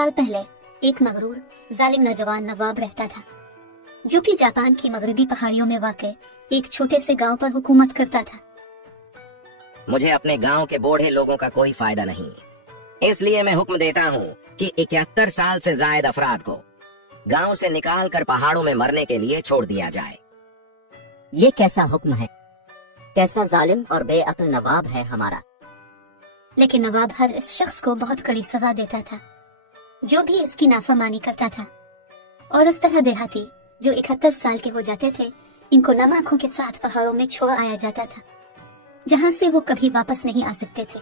साल पहले एक मगरूर जालिम नौजवान नवाब रहता था, जो कि जापान की मगरबी पहाड़ियों में वाक़ एक छोटे से गांव पर हुकूमत करता था। मुझे अपने गांव के बूढ़े लोगों का कोई फायदा नहीं, इसलिए मैं हुक्म देता हूँ कि 71 साल से जायद अफराद को गांव से निकाल कर पहाड़ों में मरने के लिए छोड़ दिया जाए। ये कैसा हुक्म है? कैसा जालिम और बेअक्ल नवाब है हमारा। लेकिन नवाब हर इस शख्स को बहुत कड़ी सजा देता था जो भी इसकी नाफरमानी करता था, और इस तरह देहाती जो 71 साल के हो जाते थे, इनको नम आंखों के साथ पहाड़ों में छोड़ आया जाता था, जहाँ से वो कभी वापस नहीं आ सकते थे।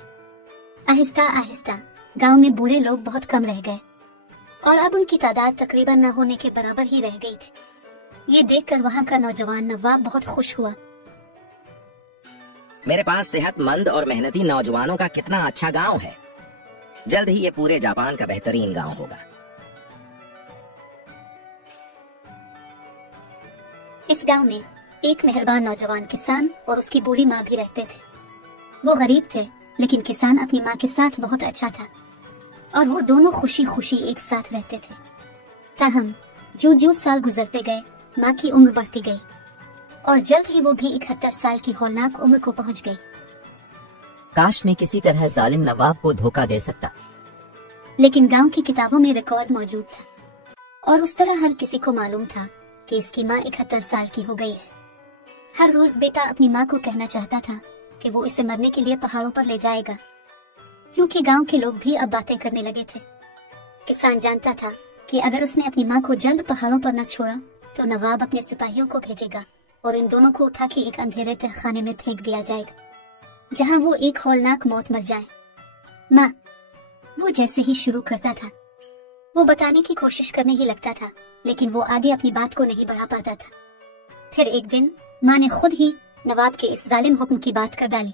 आहिस्ता आहिस्ता गांव में बूढ़े लोग बहुत कम रह गए और अब उनकी तादाद तकरीबन न होने के बराबर ही रह गई थी। ये देखकर वहाँ का नौजवान नवाब बहुत खुश हुआ। मेरे पास सेहतमंद और मेहनती नौजवानों का कितना अच्छा गांव है। जल्द ही ये पूरे जापान का बेहतरीन गांव होगा। इस गांव में एक मेहरबान नौजवान किसान और उसकी बूढ़ी माँ भी रहते थे। वो गरीब थे, लेकिन किसान अपनी माँ के साथ बहुत अच्छा था और वो दोनों खुशी खुशी एक साथ रहते थे। ताहम जो जो साल गुजरते गए, माँ की उम्र बढ़ती गई और जल्द ही वो भी 71 साल की हौलनाक उम्र को पहुंच गई। काश मैं किसी तरह जालिम नवाब को धोखा दे सकता। लेकिन गांव की किताबों में रिकॉर्ड मौजूद था और उस तरह हर किसी को मालूम था कि इसकी माँ 71 साल की हो गई है। हर रोज बेटा अपनी माँ को कहना चाहता था कि वो इसे मरने के लिए पहाड़ों पर ले जाएगा, क्योंकि गांव के लोग भी अब बातें करने लगे थे। किसान जानता था कि अगर उसने अपनी माँ को जल्द पहाड़ों पर न छोड़ा तो नवाब अपने सिपाहियों को भेजेगा और इन दोनों को उठा के एक अंधेरे तहखाने में फेंक दिया जाएगा, जहाँ वो एक हौलनाक मौत मर जाए। माँ, वो जैसे ही शुरू करता था वो बताने की कोशिश करने ही लगता था, लेकिन वो आगे अपनी बात को नहीं बढ़ा पाता था। फिर एक दिन माँ ने खुद ही नवाब के इस जालिम हुक्म की बात कर डाली।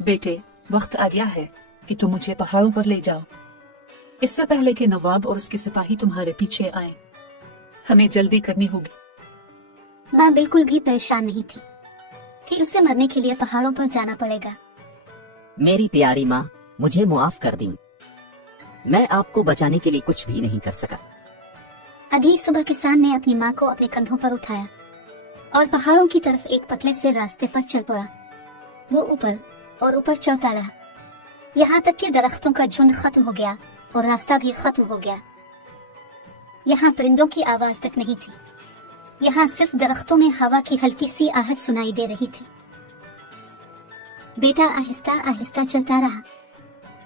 बेटे, वक्त आ गया है कि तुम मुझे पहाड़ों पर ले जाओ, इससे पहले कि नवाब और उसके सिपाही तुम्हारे पीछे आए। हमें जल्दी करनी होगी। माँ बिल्कुल भी परेशान नहीं थी कि उसे मरने के लिए पहाड़ों पर जाना पड़ेगा। मेरी प्यारी माँ, मुझे मुआफ कर दी। मैं आपको बचाने के लिए कुछ भी नहीं कर सका। अभी सुबह किसान ने अपनी माँ को अपने कंधों पर उठाया और पहाड़ों की तरफ एक पतले से रास्ते पर चल पड़ा। वो ऊपर और ऊपर चढ़ता रहा, यहाँ तक कि दरख्तों का झुंड खत्म हो गया और रास्ता भी खत्म हो गया। यहाँ परिंदों की आवाज तक नहीं थी, यहाँ सिर्फ दरख्तों में हवा की हल्की सी आहट सुनाई दे रही थी। बेटा आहिस्ता आहिस्ता चलता रहा,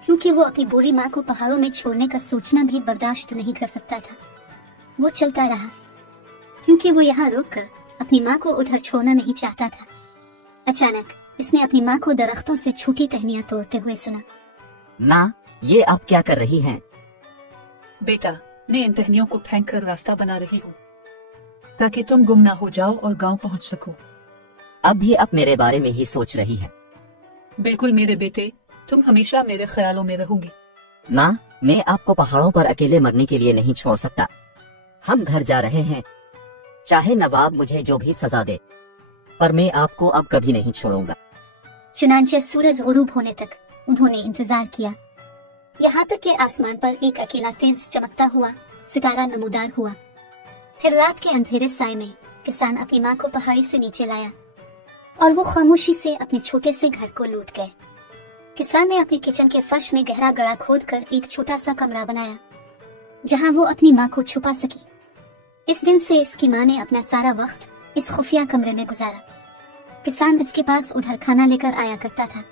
क्योंकि वो अपनी बूढ़ी माँ को पहाड़ों में छोड़ने का सोचना भी बर्दाश्त नहीं कर सकता था। वो चलता रहा क्योंकि वो यहाँ रुककर अपनी माँ को उधर छोड़ना नहीं चाहता था। अचानक इसने अपनी माँ को दरख्तों से छोटी टहनियाँ तोड़ते हुए सुना। माँ, ये आप क्या कर रही हैं? बेटा, मैं इन टहनियों को फेंक कर रास्ता बना रही हूँ ताकि तुम गुम ना हो जाओ और गांव पहुँच सको। अब भी आप मेरे बारे में ही सोच रही है? बिल्कुल मेरे बेटे, तुम हमेशा मेरे ख्यालों में रहोगी। माँ, मैं आपको पहाड़ों पर अकेले मरने के लिए नहीं छोड़ सकता। हम घर जा रहे हैं, चाहे नवाब मुझे जो भी सजा दे, पर मैं आपको अब कभी नहीं छोड़ूंगा। चुनांचे सूरज गुरूब होने तक उन्होंने इंतजार किया, यहाँ तक कि आसमान पर एक अकेला तेज चमकता हुआ सितारा नमूदार हुआ। फिर रात के अंधेरे साए में किसान अपनी माँ को पहाड़ी से नीचे लाया और वो खामोशी से अपने छोटे से घर को लूट गए। किसान ने अपने किचन के फर्श में गहरा गड्ढा खोदकर एक छोटा सा कमरा बनाया, जहाँ वो अपनी माँ को छुपा सकी। इस दिन से इसकी माँ ने अपना सारा वक्त इस खुफिया कमरे में गुजारा। किसान इसके पास उधर खाना लेकर आया करता था।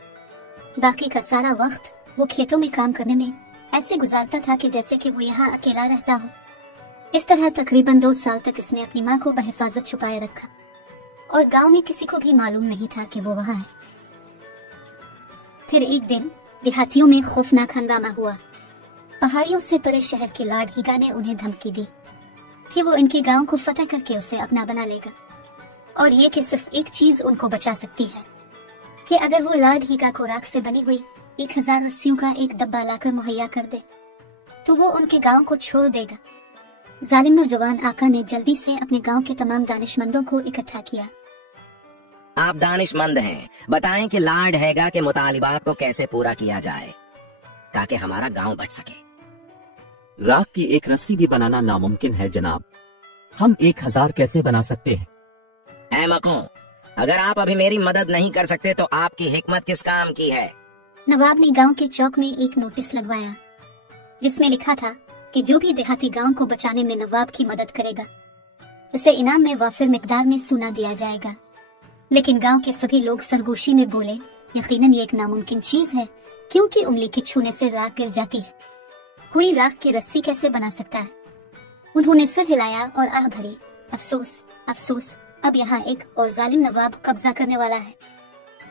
बाकी का सारा वक्त वो खेतों में काम करने में ऐसे गुजारता था कि जैसे कि वो यहाँ अकेला रहता हो। इस तरह तकरीबन 2 साल तक इसने अपनी माँ को बहिफाजत छुपाए रखा और गांव में किसी को भी मालूम नहीं था कि वो वहाँ है। फिर एक दिन देहातियों में खौफनाक हंगामा हुआ। पहाड़ियों से परे शहर के लार्ड हीगा ने उन्हें धमकी दी कि वो इनके गांव को फतह करके उसे अपना बना लेगा, और ये कि सिर्फ एक चीज उनको बचा सकती है कि अगर वो लार्ड हीगा को राख से बनी हुई 1000 रस्सियों का एक डब्बा लाकर मुहैया कर दे तो वो उनके गांव को छोड़ देगा। जालिम नौजवान आका ने जल्दी से अपने गांव के तमाम दानिशमंदों को इकट्ठा किया। आप दानिशमंद हैं, बताएं कि लार्ड हैगा के मुतालिबात को कैसे पूरा किया जाए ताकि हमारा गांव बच सके। राख की एक रस्सी भी बनाना नामुमकिन है जनाब। हम 1000 कैसे बना सकते हैं? अहमकों, अगर आप अभी मेरी मदद नहीं कर सकते तो आपकी हिकमत किस काम की है? नवाब ने गांव के चौक में एक नोटिस लगवाया जिसमें लिखा था कि जो भी देहाती गांव को बचाने में नवाब की मदद करेगा उसे इनाम में वाफिर मिकदार में सोना दिया जाएगा। लेकिन गांव के सभी लोग सरगोशी में बोले, यकीनन ये एक नामुमकिन चीज है, क्योंकि उंगली के छूने से राख गिर जाती है। कोई राख की रस्सी कैसे बना सकता है? उन्होंने सिर हिलाया और आह भरी, अफसोस अफसोस, अब यहाँ एक और जालिम नवाब कब्जा करने वाला है।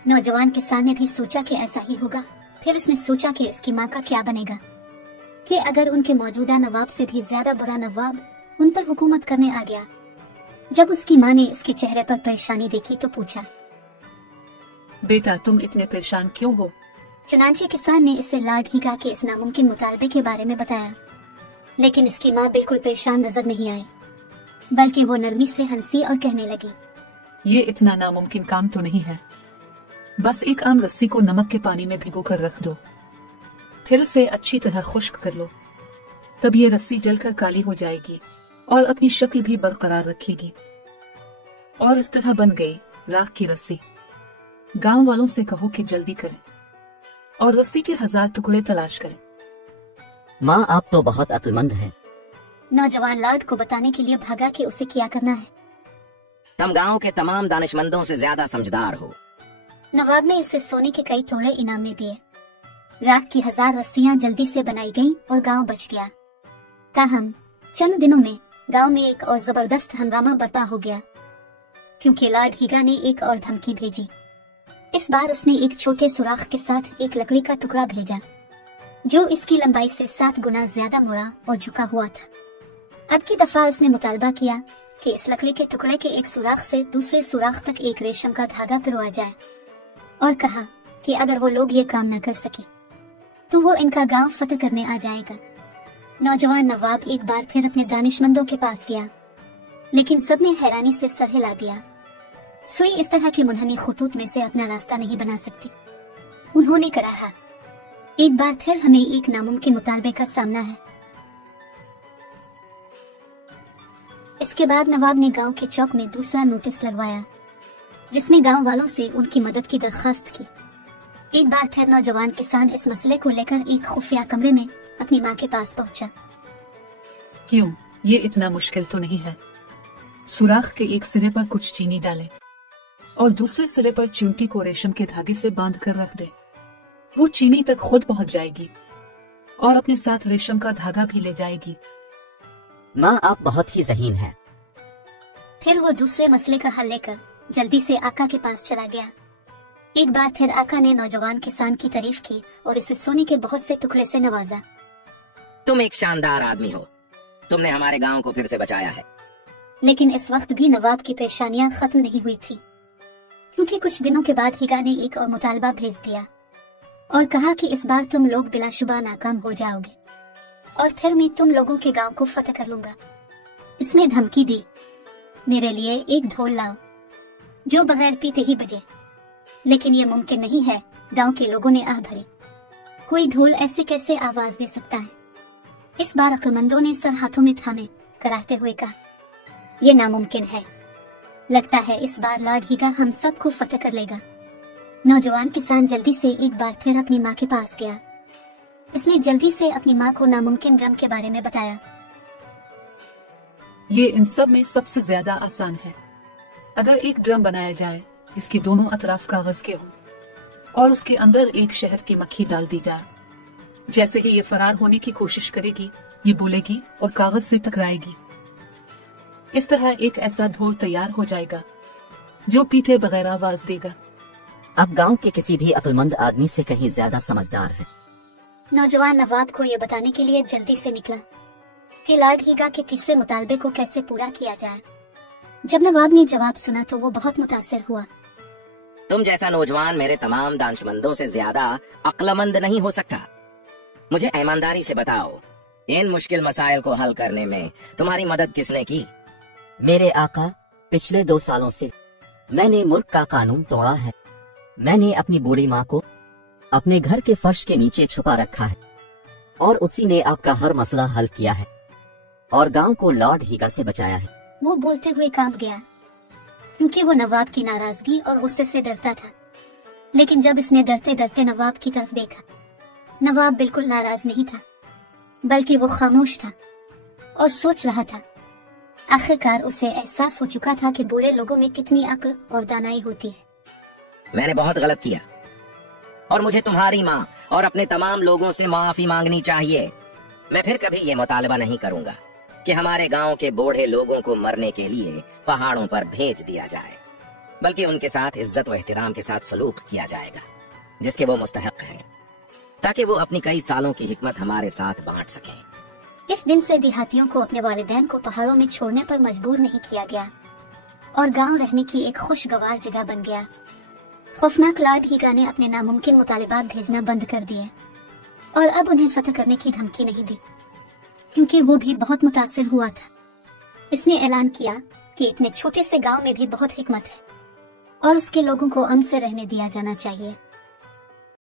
नौजवान किसान ने भी सोचा कि ऐसा ही होगा। फिर उसने सोचा कि इसकी माँ का क्या बनेगा, कि अगर उनके मौजूदा नवाब से भी ज्यादा बुरा नवाब उन पर हुकूमत करने आ गया। जब उसकी माँ ने इसके चेहरे पर परेशानी देखी तो पूछा, बेटा तुम इतने परेशान क्यों हो? चुनांचे किसान ने इसे लॉर्ड हीगा के इस नामुमकिन मुतालबे के बारे में बताया, लेकिन इसकी माँ बिल्कुल परेशान नजर नहीं आई, बल्कि वो नरमी से हंसी और कहने लगी, ये इतना नामुमकिन काम तो नहीं है। बस एक आम रस्सी को नमक के पानी में भिगो कर रख दो, फिर उसे अच्छी तरह खुश्क कर लो। तब ये रस्सी जलकर काली हो जाएगी और अपनी शक्ल भी बरकरार रखेगी। और इस तरह बन गई राख की रस्सी। गांव वालों से कहो कि जल्दी करें और रस्सी के 1000 टुकड़े तलाश करें। माँ आप तो बहुत अक्लमंद हैं। नौजवान लॉर्ड को बताने के लिए भागा कि उसे क्या करना है। तुम गांव के तमाम दानिशमंदों से ज्यादा समझदार हो। नवाब ने इसे सोने के कई तोड़े इनाम में दिए। राख की 1000 रस्सियां जल्दी से बनाई गईं और गांव बच गया। ताहम चंद दिनों में गांव में एक और जबरदस्त हंगामा बर्पा हो गया, क्योंकि लॉर्ड हीगा ने एक और धमकी भेजी। इस बार उसने एक छोटे सुराख के साथ एक लकड़ी का टुकड़ा भेजा, जो इसकी लंबाई से 7 गुना ज्यादा मुड़ा और झुका हुआ था। अब की दफा उसने मुतालबा किया कि इस लकड़ी के टुकड़े के एक सुराख से दूसरे सुराख तक एक रेशम का धागा पिरोया जाए, और कहा कि अगर वो लोग ये काम न कर सके तो वो इनका गांव फतेह करने आ जाएगा। नौजवान नवाब एक बार फिर अपने दानिशमंदों के पास गया, लेकिन सबने हैरानी से सर हिला दिया। सुई इस तरह के मुनहनी खुतूत में से अपना रास्ता नहीं बना सकती। उन्होंने कहा, एक बार फिर हमें एक नामुमकिन मुतालबे का सामना है। इसके बाद नवाब ने गांव के चौक में दूसरा नोटिस लगवाया, जिसमें गांव वालों से उनकी मदद की दरख्वास्त की। एक बार फिर नौजवान किसान इस मसले को लेकर एक खुफिया कमरे में अपनी माँ के पास पहुंचा। क्यों, ये इतना मुश्किल तो नहीं है। सुराख के एक सिरे पर कुछ चीनी डालें और दूसरे सिरे पर चींटी को रेशम के धागे से बांध कर रख दे। वो चीनी तक खुद पहुंच जाएगी और अपने साथ रेशम का धागा भी ले जाएगी। माँ आप बहुत ही ज़हीन हैं। फिर वो दूसरे मसले का हल लेकर जल्दी से आका के पास चला गया। एक बार फिर आका ने नौजवान किसान की तारीफ की और इसे सोने के बहुत से टुकड़े से नवाजा। तुम एक शानदार आदमी हो। तुमने हमारे गांव को फिर से बचाया है। लेकिन इस वक्त भी नवाब की परेशानियां खत्म नहीं हुई थी, क्योंकि कुछ दिनों के बाद हीगा ने एक और मुतालबा भेज दिया और कहा कि इस बार तुम लोग बिलाशुबा नाकाम हो जाओगे और फिर मैं तुम लोगों के गांव को फतेह कर लूंगा। इसने धमकी दी, मेरे लिए एक ढोल लाओ जो बगैर पीटे ही बजे। लेकिन ये मुमकिन नहीं है, गांव के लोगों ने आह भरी। कोई ढोल ऐसे कैसे आवाज दे सकता है? इस बार अक्लमंदों ने सर हाथों में थामे कराते हुए कहा, यह नामुमकिन है। लगता है इस बार लॉर्ड हीगा हम सबको फतेह कर लेगा। नौजवान किसान जल्दी से एक बार फिर अपनी माँ के पास गया। इसने जल्दी से अपनी माँ को नामुमकिन ड्रम के बारे में बताया। ये इन सब में सबसे ज्यादा आसान है। अगर एक ड्रम बनाया जाए जिसके दोनों अतराफ कागज के हों और उसके अंदर एक शहद की मक्खी डाल दी जाए, जैसे ही ये फरार होने की कोशिश करेगी ये बोलेगी और कागज से टकराएगी। इस तरह एक ऐसा ढोल तैयार हो जाएगा जो पीटे बगैर आवाज देगा। अब गांव के किसी भी अक्लमंद आदमी से कहीं ज्यादा समझदार है। नौजवान नवाब को ये बताने के लिए जल्दी से निकला कि लॉर्ड हीगा के तीसरे मुतालबे को कैसे पूरा किया जाए। जब नवाब ने जवाब सुना तो वो बहुत मुतासिर हुआ। तुम जैसा नौजवान मेरे तमाम दानिशमंदों से ज्यादा अक्लमंद नहीं हो सकता। मुझे ईमानदारी से बताओ, इन मुश्किल मसाइल को हल करने में तुम्हारी मदद किसने की? मेरे आका, पिछले 2 सालों से मैंने मुल्क का कानून तोड़ा है। मैंने अपनी बूढ़ी माँ को अपने घर के फर्श के नीचे छुपा रखा है। और उसी ने आपका हर मसला हल किया है और गांव को लॉर्ड हीगा से बचाया है। वो बोलते हुए कांप गया, क्योंकि वो नवाब की नाराजगी और गुस्से से डरता था। लेकिन जब इसने डरते डरते नवाब की तरफ देखा, नवाब बिल्कुल नाराज नहीं था, बल्कि वो खामोश था और सोच रहा था। आखिरकार उसे एहसास हो चुका था कि बुरे लोगों में कितनी अक्ल और दानाई होती है। मैंने बहुत गलत किया और मुझे तुम्हारी माँ और अपने तमाम लोगों से माफी मांगनी चाहिए। मैं फिर कभी ये मुतालबा नहीं करूंगा कि हमारे गांव के बूढ़े लोगों को मरने के लिए पहाड़ों पर भेज दिया जाए, बल्कि उनके साथ इज्जत व एहतराम के साथ सलूक किया जाएगा जिसके वो मुस्तहक हैं, ताकि वो अपनी कई सालों की हिकमत हमारे साथ बांट सकें। इस दिन से देहातियों को अपने वालिदैन को पहाड़ों में छोड़ने पर मजबूर नहीं किया गया और गांव रहने की एक खुशगवार जगह बन गया। खौफनाक लॉर्ड हीगा ने अपने नामुमकिन मुतालिबात भेजना बंद कर दिए और अब उन्हें फतह करने की धमकी नहीं दी, क्योंकि वो भी बहुत मुतासिर हुआ था। इसने ऐलान किया कि इतने छोटे से गांव में भी बहुत हिकमत है और उसके लोगों को अमन से रहने दिया जाना चाहिए।